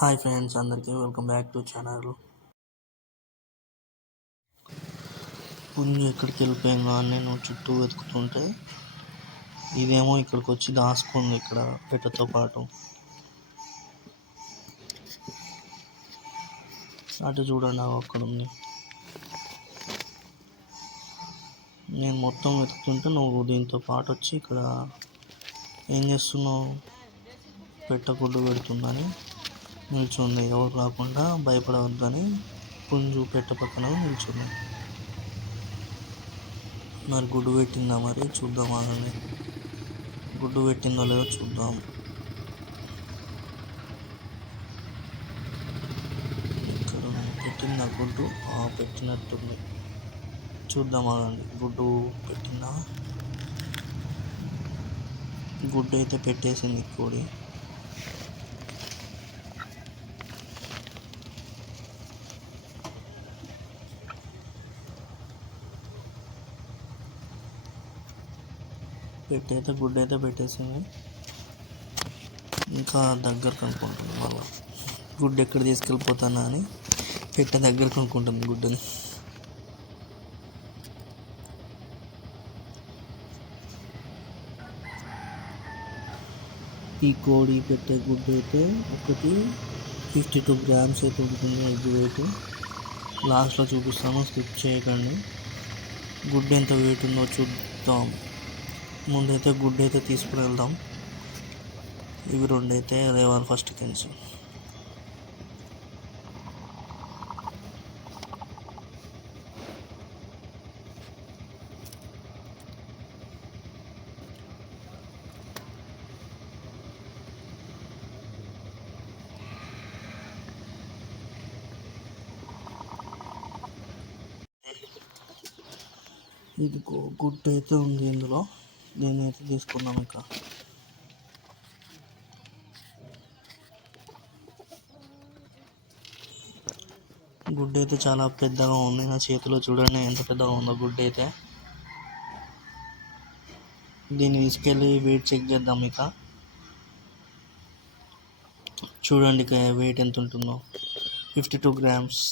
Hi friends, అందరికీ welcome back to channel. పుంజు ఎక్కడికి వెళ్ళిపోయిందో అని నేను చుట్టూ వెతుకుతుంటే ఇదేమో ఇక్కడికి వచ్చి దాచుకుంది ఇక్కడ పెట్టతో పాటు. అటు చూడండి, అక్కడ ఉంది. నేను మొత్తం వెతుకుతుంటే నువ్వు దీంతో పాటు వచ్చి ఇక్కడ ఏం చేస్తున్నావు, పెట్టగుడ్డు పెడుతుందని నిల్చుంది. ఎవరు రాకుండా భయపడవద్దని పుంజు పెట్ట పక్కన నిల్చుంది. మరి గుడ్డు పెట్టిందా? మరి చూద్దాం, ఆగండి. గుడ్డు పెట్టిందో లేదో చూద్దాం. ఇక్కడ పెట్టిందా గుడ్డు? పెట్టినట్టుంది. చూద్దాం, ఆగండి. గుడ్డు పెట్టిందా? గుడ్డు అయితే పెట్టేసింది కోడి. గుడ్డు అయితే పెట్టేసింది. ఇంకా దగ్గరకు అనుకుంటుంది. మళ్ళీ గుడ్డు ఎక్కడ తీసుకెళ్ళిపోతానా అని దగ్గరకు అనుకుంటుంది గుడ్డుని. ఈ కోడి పెట్టే గుడ్డు అయితే ఒకటి 52 గ్రామ్స్ అయితే ఉంటుంది. ఎగ్ వెయిట్ లాస్ట్లో చూపిస్తాను, స్కిప్ చేయకండి. గుడ్డు ఎంత వెయిట్ ఉందో చూద్దాం. ముందైతే గుడ్డు అయితే తీసుకుని వెళ్దాం. ఇవి రెండు అయితే లేవాలి ఫస్ట్ కించి. ఇది గుడ్డు అయితే ఉంది ఇందులో. దీన్ని అయితే తీసుకున్నాం. ఇంకా గుడ్డు అయితే చాలా పెద్దగా ఉంది. నా చేతిలో చూడండి ఎంత పెద్దగా ఉందో గుడ్డు అయితే. దీన్ని తీసుకెళ్ళి వెయిట్ చెక్ చేద్దాం. ఇక చూడండి వెయిట్ ఎంత ఉంటుందో, 52 గ్రామ్స్.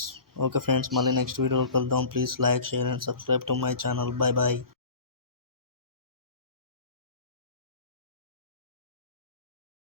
ఓకే ఫ్రెండ్స్, మళ్ళీ నెక్స్ట్ వీడియోలో కలుద్దాం. Please like, share and subscribe to my channel. Bye bye.